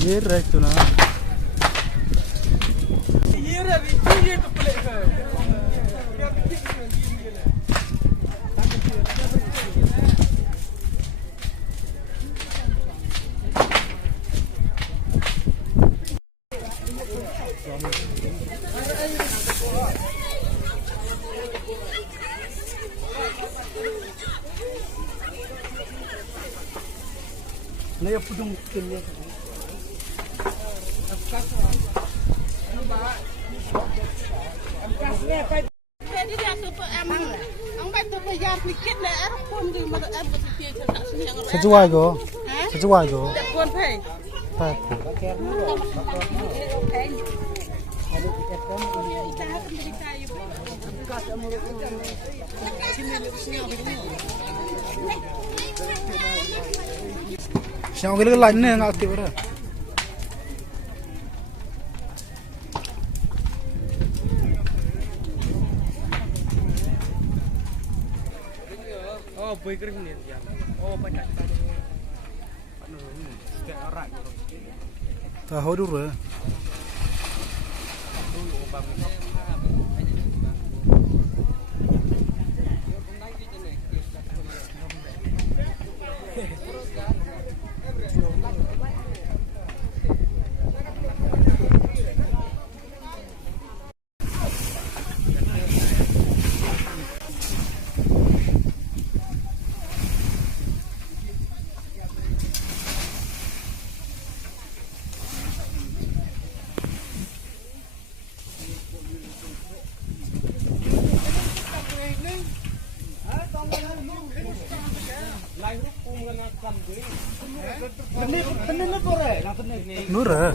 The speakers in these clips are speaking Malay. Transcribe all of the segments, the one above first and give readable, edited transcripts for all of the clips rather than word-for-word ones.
ये रह चुना ये रवि ये तो प्ले है नहीं अब तुम किन्ने sesuai go, sesuai go. Siapa kira lain ni nak aktif ber? Oh, boy kering ni dia. Oh, banyak sekali. Setiap orang. Tahu dulu. Nura.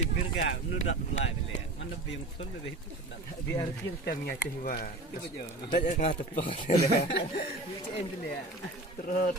Tipir gak, nudak mulai dulu ya. Mana biang pun lebih itu sudah. Di arti yang kami ngaceh wa. Itu betul. Tak ngatep. Itu endel ya. Terus